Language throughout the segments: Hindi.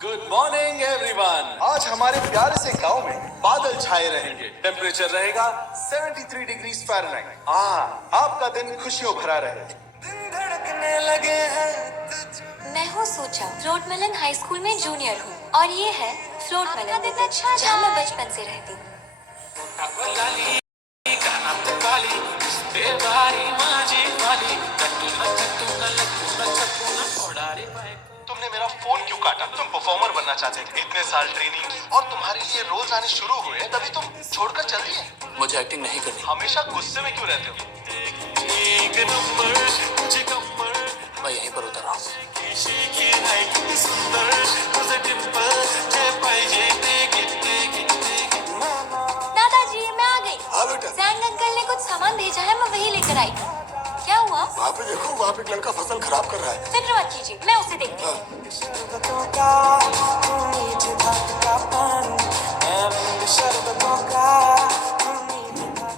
Good morning everyone. आज हमारे प्यारे से गांव में बादल छाए रहेंगे। टेम्परेचर रहेगा 73 डिग्री फ़ारेनहाइट। आपका दिन खुशियों भरा रहे। दिन धड़कने लगे हैं। मैं हूँ सोचा, फ्लोट मेलन हाई स्कूल में जूनियर हूँ और ये है फ्लोट मेलन जहाँ मैं बचपन से रहती हूँ। तुमने मेरा फोन क्यों काटा? तुम परफॉर्मर बनना चाहते थे, इतने साल ट्रेनिंग की और तुम्हारे लिए रोल्स आने शुरू हुए, तभी तुम छोड़कर चल दिए। मुझे एक्टिंग नहीं करनी। हमेशा गुस्से में क्यों रहते हो? मैं यहीं पर उतर रहा हूँ। दादाजी मैं आ गई। हाँ बेटा। जैंग अंकल ने कुछ सामान भेजा है, मैं वही लेकर आई। क्या हुआ? वहाँ पे देखो, वहाँ पे एक लड़का फसल खराब कर रहा है। फिक्र मत कीजिए, मैं उसे देखती हूँ।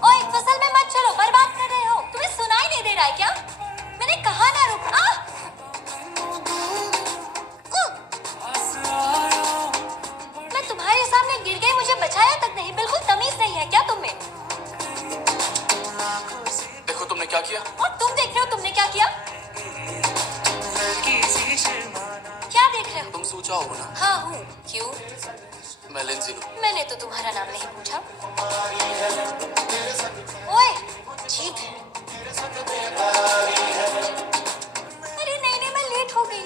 ओए, फसल में मत चलो, बर्बाद कर रहे हो। तुम्हें सुनाई नहीं दे रहा है क्या? मैंने कहा ना रुक। मैं तुम्हारे सामने गिर गई, मुझे बचाया तक नहीं। बिल्कुल तमीज नहीं है क्या तुम्हें? देखो तुमने क्या किया। और तुम देख रहे हो तुमने क्या किया? क्या देख रहे हो? तुम सोचा हो ना। हाँ हूँ। क्यों? मैं लिंजी हूँ। मैंने तो तुम्हारा नाम नहीं पूछा। ओए, जीप है। अरे नहीं, मैं लेट हो गई।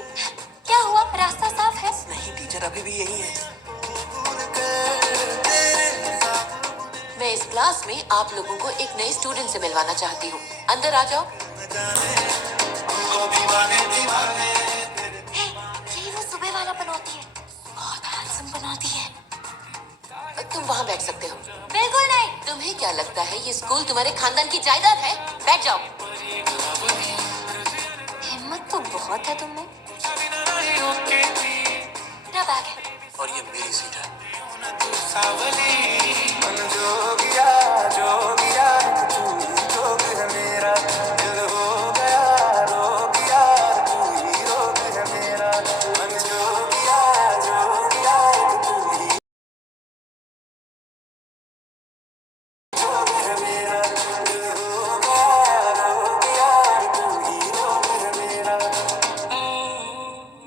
क्या हुआ? रास्ता साफ है? नहीं, टीचर अभी भी यही है। मैं इस क्लास में आप लोगों को एक नए स्टूडेंट से मिलवाना चाहती हूँ। अंदर आ जाओ। यही वो सुबह वाला बनौती है। बहुत हैंडसम बनौती है। तुम वहाँ बैठ सकते हो। बिल्कुल नहीं। तुम्हें क्या लगता है ये स्कूल तुम्हारे खानदान की जायदाद है? बैठ जाओ। हिम्मत तो बहुत है तुम में। मेरा बैग है। और ये मेरी सीट है।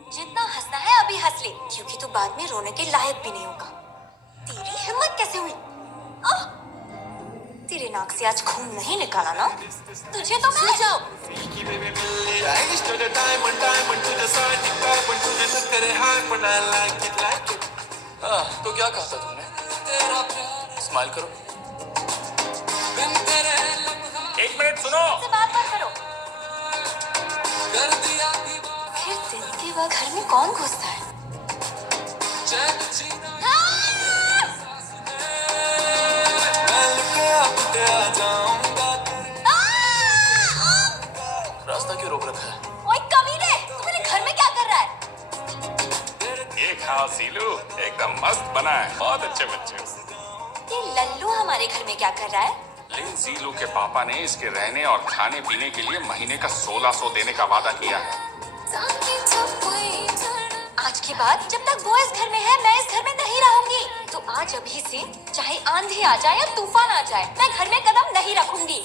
जितना हंसना है अभी हंस ले, क्योंकि तू बाद में रोने के लायक भी नहीं होगा। तेरी हिम्मत कैसे हुई? आह! तेरे नाक से आज खून नहीं निकाला ना? तुझे तो मैं जाओ। तो क्या कहा था तुमने? स्माइल करो। एक मिनट सुनो। से बात मत करो। फिर दिन के वक्त घर में कौन घुसता है? रास्ता क्यों रोक रखा है? ओए कमीने, तू मेरे घर में क्या कर रहा है? ये खाओ सीलू, एकदम मस्त बना है। बहुत अच्छे बच्चे हो। ये लल्लू हमारे घर में क्या कर रहा है? लेकिन सीलू के पापा ने इसके रहने और खाने पीने के लिए महीने का 1600 देने का वादा किया है। आज के बाद जब तक वो इस घर में है, मैं इस घर में नहीं रहूंगी। तो आज अभी से चाहे आंधी आ जाए या तूफान आ जाए, मैं घर में कदम नहीं रखूंगी।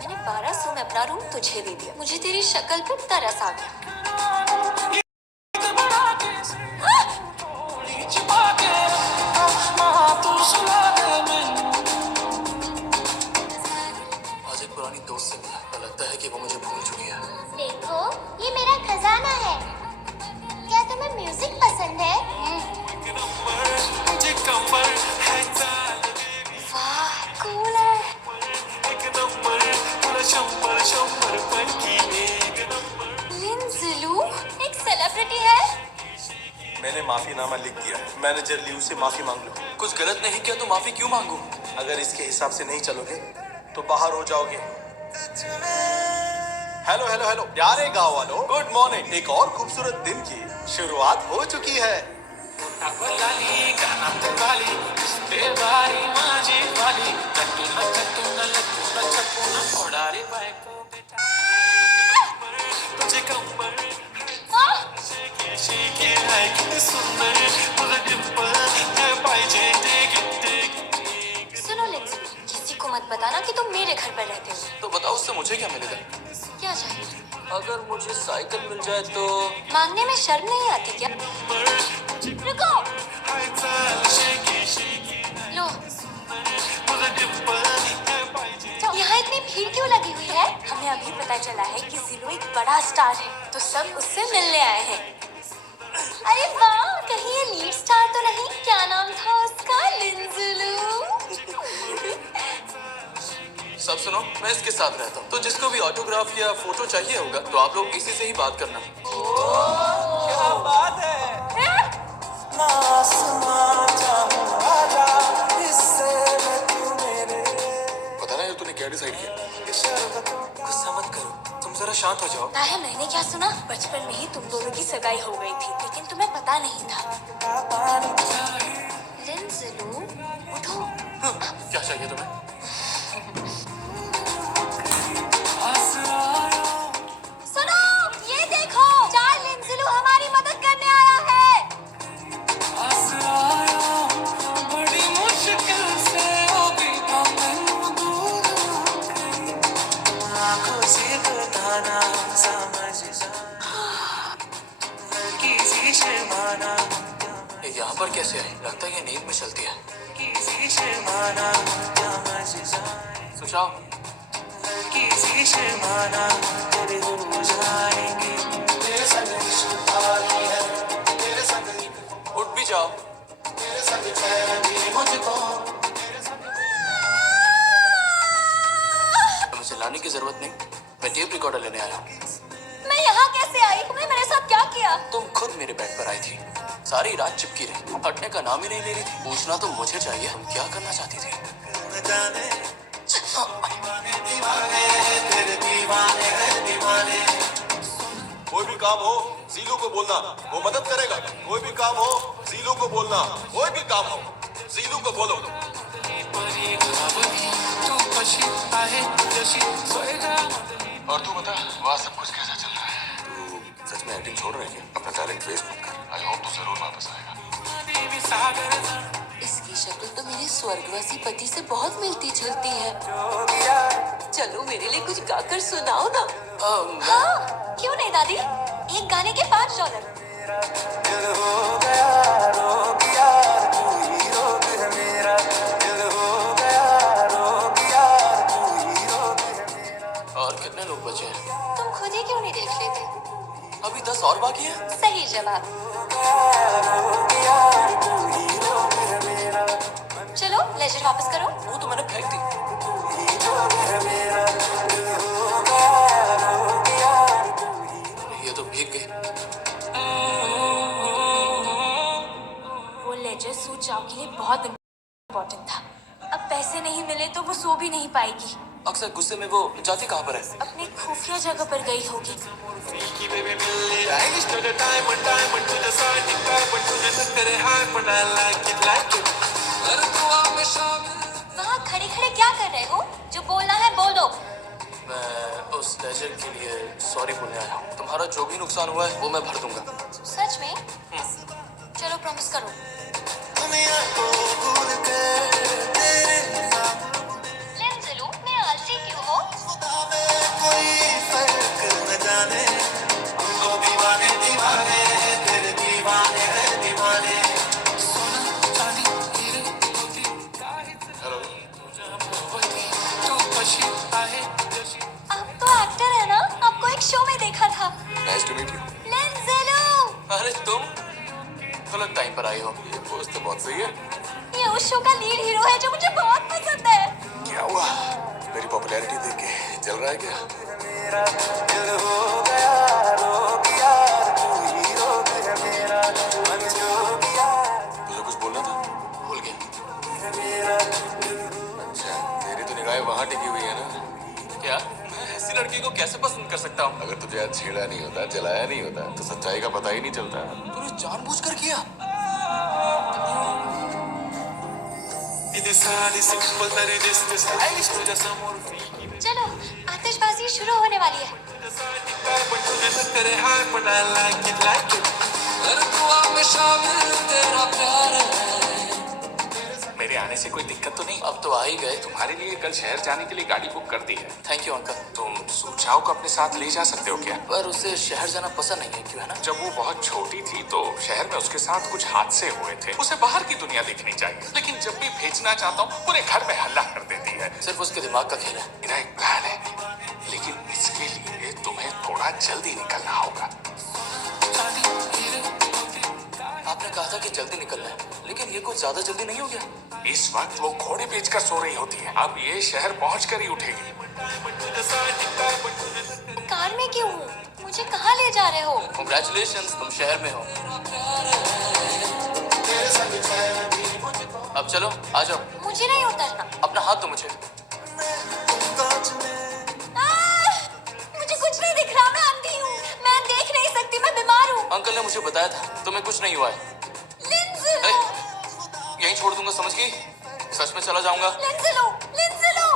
मैंने 1200 में अपना रूम तुझे दे दिया। मुझे तेरी शक्ल पे तरस आ गया। आज एक पुरानी दोस्त से मिला। लगता है कि वो मुझे भूल चुकी है। देखो, ये मेरा खजाना है। क्या तुम्हें म्यूजिक पसंद है? वाह, कूल है। लिंजिलू एक सेलिब्रिटी है। मैंने माफीनामा लिख दिया है। मैनेजर लियू से माफी मांग लो। कुछ गलत नहीं किया तो माफी क्यों मांगू? अगर इसके हिसाब से नहीं चलोगे तो बाहर हो जाओगे। हेलो हेलो हेलो प्यारे गांव वालों, गुड मॉर्निंग। एक और खूबसूरत दिन की शुरुआत हो चुकी है। सुनो लिंजी, किसी को मत बताना कि तुम मेरे घर पर रहते हो। तो बताओ उससे मुझे क्या मिलेगा? क्या चाहिए? अगर मुझे साइकिल मिल जाए तो मांगने में शर्म नहीं आती क्या? रुको, लो। यहाँ इतनी भीड़ क्यों लगी हुई है? हमें अभी पता चला है कि जिलो एक बड़ा स्टार है, तो सब उससे मिलने आए हैं। अरे वाह, कहीं ये लीड स्टार तो नहीं? क्या नाम था उसका? लिंजुलू। सब सुनो, मैं इसके साथ रहता हूँ, तो जिसको भी ऑटोग्राफ या फोटो चाहिए होगा तो आप लोग इसी से ही बात करना। क्या बात है? पता नहीं तूने क्या डिसाइड किया? गुस्सा मत करो, तुम जरा शांत हो जाओ। पता है मैंने क्या सुना? बचपन में ही तुम दोनों की सगाई हो गई थी, लेकिन तुम्हें पता नहीं था। लिंजुलू, उठो। क्या चाहिए तुम्हें? सुनो, ये देखो, चार लिंजुलू हमारी मदद करने आया है। ये यहाँ पर कैसे आई? लगता है ये नींद में चलती है। सुझाव। उठ भी जाओ। मुझे लाने की जरूरत नहीं, मैं टेप रिकॉर्डर लेने आया हूँ। मैं यहाँ कैसे आई? तुमने मेरे साथ क्या किया? तुम खुद मेरे बेड पर आई थी, सारी रात चिपकी रही, हटने का नाम ही नहीं ले रही थी। पूछना तो मुझे चाहिए, तुम क्या करना चाहती थी? कोई भी काम हो जीलू को बोलना, वो मदद करेगा। कोई भी काम हो जीलू को बोलना, कोई भी काम हो जीलू को बोलो। और तू बता, वहाँ सब कुछ कैसा चल रहा है? तू सच में एक्टिंग छोड़ रही है? अपना टैलेंट वेस्ट मत कर। आई होप तू जरूर वापस आएगा। इसकी शक्ल तो मेरे स्वर्गवासी पति से बहुत मिलती जुलती है। चलो मेरे लिए कुछ गाकर सुनाओ ना। हाँ, क्यों नहीं दादी? एक गाने के $5। और कितने लोग बचे हैं? तुम खुद ही क्यों नहीं देख लेते? अभी 10 और बाकी हैं। सही जवाब। चलो लेजर वापस करो। वो तो मैंने फेंक दी। ये तो भीग गई। वो लेजर सू चाओ के लिए बहुत इम्पोर्टेंट था। अब पैसे नहीं मिले तो वो सो भी नहीं पाएगी। अक्सर गुस्से में वो जाती कहाँ पर है? अपनी खुफिया जगह पर गई होगी। वहाँ खड़े खड़े क्या कर रहे हो? जो बोलना है बोल दो। मैं उस लेजर के लिए सॉरी बोलने आया हूँ। तुम्हारा जो भी नुकसान हुआ है वो मैं भर दूंगा। सच में? चलो प्रॉमिस करो। लिंजुलू, मैं आलसी क्यों हो? आप तो एक्टर है ना? आपको एक शो में देखा था। Nice to meet you. लिंजुलू, अरे तुम गलत टाइम पर आई हो। ये पोस्ट तो बहुत सही है। ये उस शो का लीड हीरो है जो मुझे बहुत पसंद है। क्या हुआ? मेरी पॉपुलैरिटी देख के चल रहा है क्या? तुझे कुछ बोलना था? भूल गया। अच्छा, तेरी तो निगाहें वहाँ टिकी हुई है ना? क्या? मैं ऐसी लड़की को कैसे पसंद कर सकता हूँ? अगर तुझे आज छेड़ा नहीं होता, जलाया नहीं होता, तो सच्चाई का पता ही नहीं चलता। तूने जानबूझकर किया। चलो आतिशबाजी शुरू होने वाली है। मेरे आने से कोई दिक्कत तो नहीं? अब तो आ ही गए। तुम्हारे लिए कल शहर जाने के लिए गाड़ी बुक कर दी है। Thank you uncle. तुम सूचाओ को अपने साथ ले जा सकते हो क्या? पर उसे शहर जाना पसंद नहीं है, क्यों है ना? जब वो बहुत छोटी थी तो शहर में उसके साथ कुछ हादसे हुए थे। उसे बाहर की दुनिया देखनी चाहिए, लेकिन जब भी भेजना चाहता हूँ पूरे घर में हल्ला कर देती है। सिर्फ उसके दिमाग का खेल है। मेरा एक प्लान है, लेकिन इसके लिए तुम्हें थोड़ा जल्दी निकलना होगा। आपने कहा था कि जल्दी निकलना है, लेकिन ये कुछ ज्यादा जल्दी नहीं हो गया? इस वक्त वो घोड़े बेचकर सो रही होती है, अब ये शहर पहुंचकर ही उठेगी। कार में क्यों हूँ? मुझे कहाँ ले जा रहे हो? कांग्रेचुलेशंस, तुम शहर में हो। अब चलो आ जाओ। मुझे नहीं उतरना। अपना हाथ दो मुझे। मुझे कुछ नहीं दिख रहा, मैं अंधी हूँ, मैं देख नहीं सकती, मैं बीमार हूँ। अंकल ने मुझे बताया था तुम्हें कुछ नहीं हुआ है। लेंस लो। यहीं छोड़ दूंगा, समझ गई? सच में चला जाऊंगा। लेंस लो, लेंस लो।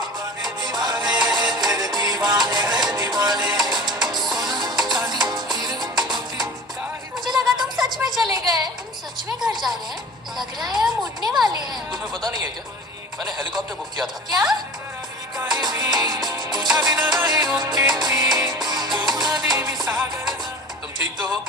मुझे लगा तुम सच में चले गए। तुम सच में घर जा रहे हैं? लग रहा है हम उठने वाले हैं। तुम्हें पता नहीं है क्या? मैंने हेलीकॉप्टर बुक किया था। क्या? तुम ठीक तो हो?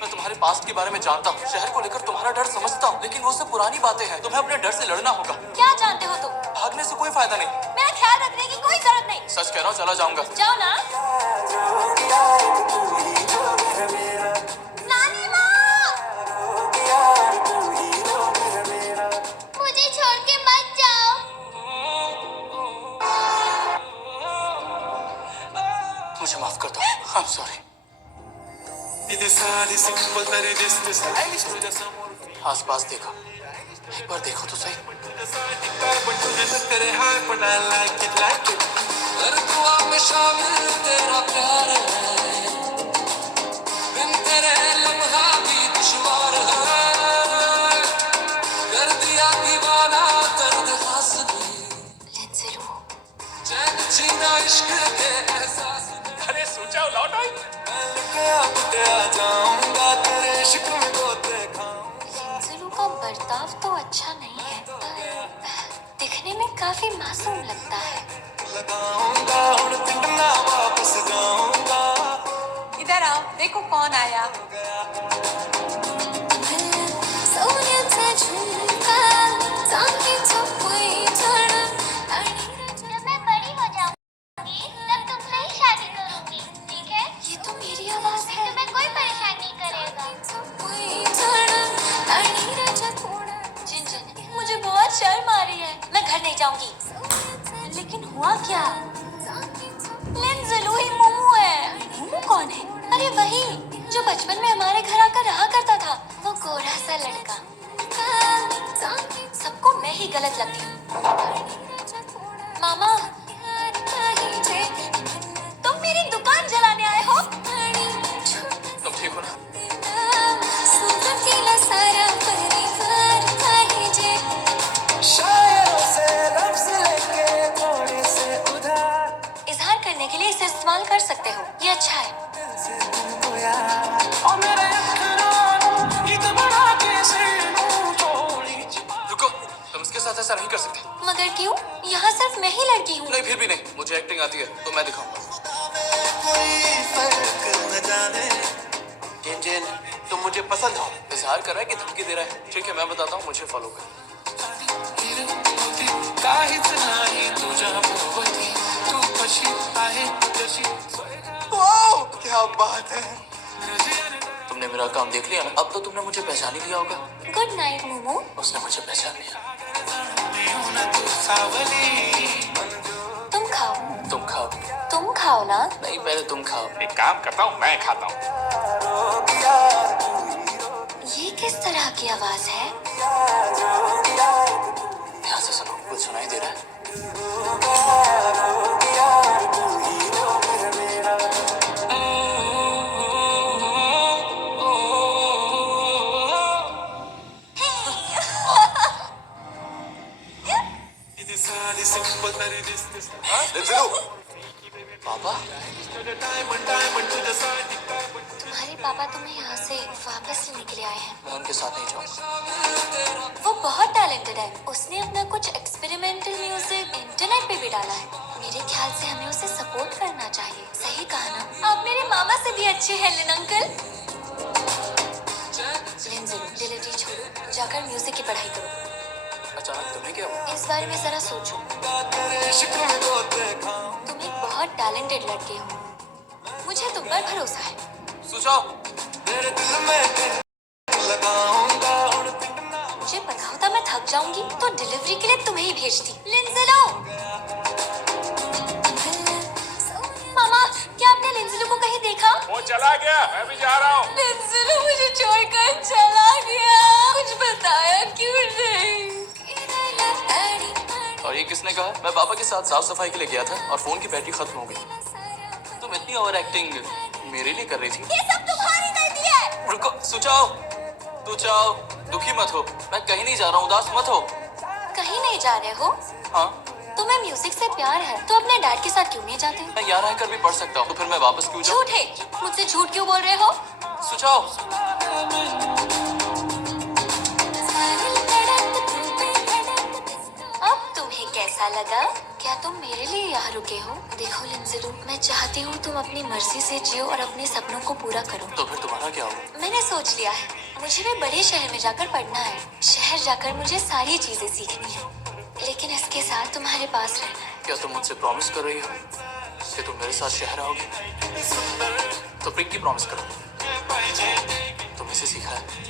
मैं तुम्हारे पास्ट के बारे में जानता हूँ, शहर को लेकर तुम्हारा डर समझता हूँ, लेकिन वो सब पुरानी बातें हैं। तुम्हें अपने डर से लड़ना होगा। क्या जानते हो तुम? भागने से कोई फायदा नहीं। मेरा ख्याल रखने की कोई जरूरत नहीं। सच कह रहा हूँ, चला जाऊंगा। जाओ ना। नानी माँ! मुझे छोड़ के मत जाओ। मुझे माफ कर दो। I am sorry. आसपास देखो, एक बार देखो तो सही। तेरा प्यार है, बिन तेरे लम्हा भी दुश्वार है, कर दिया दीवाना दर्द हासिल, लेंस लो। चैन जीना इश्क के एहसास। अरे सोचा लौट आई। लेंसलू का बर्ताव तो अच्छा नहीं है, पर दिखने में काफी मासूम लगता है। इधर आओ, देखो कौन आया। जब मैं बड़ी हो जाऊंगी तब तुमसे ही शादी करूंगी, ठीक है? ये तो मेरी आवाज है। तुम्हें कोई परेशान नहीं करेगा। जिन मुझे बहुत शर्म आ रही है, मैं घर नहीं जाऊंगी। लेकिन हुआ क्या? लेंसलू ही मोमू है। मोमू कौन है? अरे वही जो बचपन में हमारे घर आकर रहा करता था, वो गोरा सा लड़का। सबको मैं ही गलत लगती हूँ। मामा, तुम मेरी दुकान जलाने आए हो? तुम ठीक हो ना? इजहार करने के लिए इसे इस्तेमाल कर सकते हो, ये अच्छा है। रुको, तुम इसके साथ ऐसा नहीं कर सकते। मगर क्यों? यहाँ सिर्फ मैं ही लड़की हूँ। नहीं, फिर भी नहीं। मुझे एक्टिंग आती है तो मैं दिखाऊंगा। जिन जिन, तुम मुझे पसंद हो। इजहार कर रहा है कि धमकी दे रहा है? ठीक है, मैं बताता हूँ, मुझे फॉलो कर। वाओ, क्या बात है। तुमने मेरा काम देख लिया ना? अब तो तुमने मुझे पहचान ही लिया होगा। Good night momo. उसने मुझे पहचान लिया। तुम खाओ। तुम खाओ। तुम खाओ ना। नहीं, पहले तुम खाओ। एक काम करता हूँ, मैं खाता हूँ। ये किस तरह की आवाज है? ध्यान से सुनो, कुछ सुनाई दे रहा है? लिंजिलो, पापा तुम्हारे पापा तुम्हें यहाँ से वापस लेने के लिए आए हैं। मैं उनके साथ नहीं जाऊंगा। वो बहुत टैलेंटेड है। उसने अपना कुछ एक्सपेरिमेंटल म्यूजिक इंटरनेट पे भी डाला है। मेरे ख्याल से हमें उसे सपोर्ट करना चाहिए। सही कहा ना? आप मेरे मामा से भी अच्छे हैं लिन अंकल। लिन जरूर डिलीवरी छोड़ो, जाकर म्यूजिक की पढ़ाई करो। अचानक तुम्हें क्या हुआ? इस बारे में जरा सोचो। तुम एक बहुत टैलेंटेड लड़के हो। मुझे तुम पर भरोसा है। सुझाव। मुझे पता होता मैं थक जाऊंगी तो डिलीवरी के लिए तुम्हें ही भेजती। लिंजलो! मामा, क्या आपने लिंजलो को कहीं देखा? वो चला गया, मैं भी जा रहा हूँ। लिंजलो मुझे छोड़कर चला गया। कुछ बताया क्यों नहीं? और ये किसने कहा? मैं पापा के साथ साफ सफाई के लिए गया था और फोन की बैटरी खत्म हो गई। तुम इतनी ओवर एक्टिंग मेरे लिए कर रही थी। ये सब तुम्हारी गलती है। रुको, सुचाओ, तू जाओ, दुखी मत हो। मैं कहीं नहीं जा रहा हूँ, उदास मत हो। कहीं नहीं जा रहे हो? हाँ, तुम्हें म्यूजिक से प्यार है तो अपने डैड के साथ क्यों नहीं जाते? मैं यहाँ रहकर भी पढ़ सकता हूँ, तो फिर मैं वापस क्यों जाऊँ? झूठ है। मुझसे झूठ क्यों बोल रहे हो? सुचाओ। अब तुम्हें कैसा लगा? क्या तुम मेरे लिए यहाँ रुके हो? देखो लिंजलो, मैं चाहती हूँ तुम अपनी मर्जी से जियो और अपने सपनों को पूरा करो। तो फिर तुम्हारा क्या होगा? मैंने सोच लिया है, मुझे भी बड़े शहर में जाकर पढ़ना है। शहर जाकर मुझे सारी चीजें सीखनी है, लेकिन इसके साथ तुम्हारे पास रहना है। क्या तुम मुझसे प्रॉमिस कर रही हो कि तुम मेरे साथ शहर आओगे? तो पिंकी प्रॉमिस करो। तुम इसे सीखा है?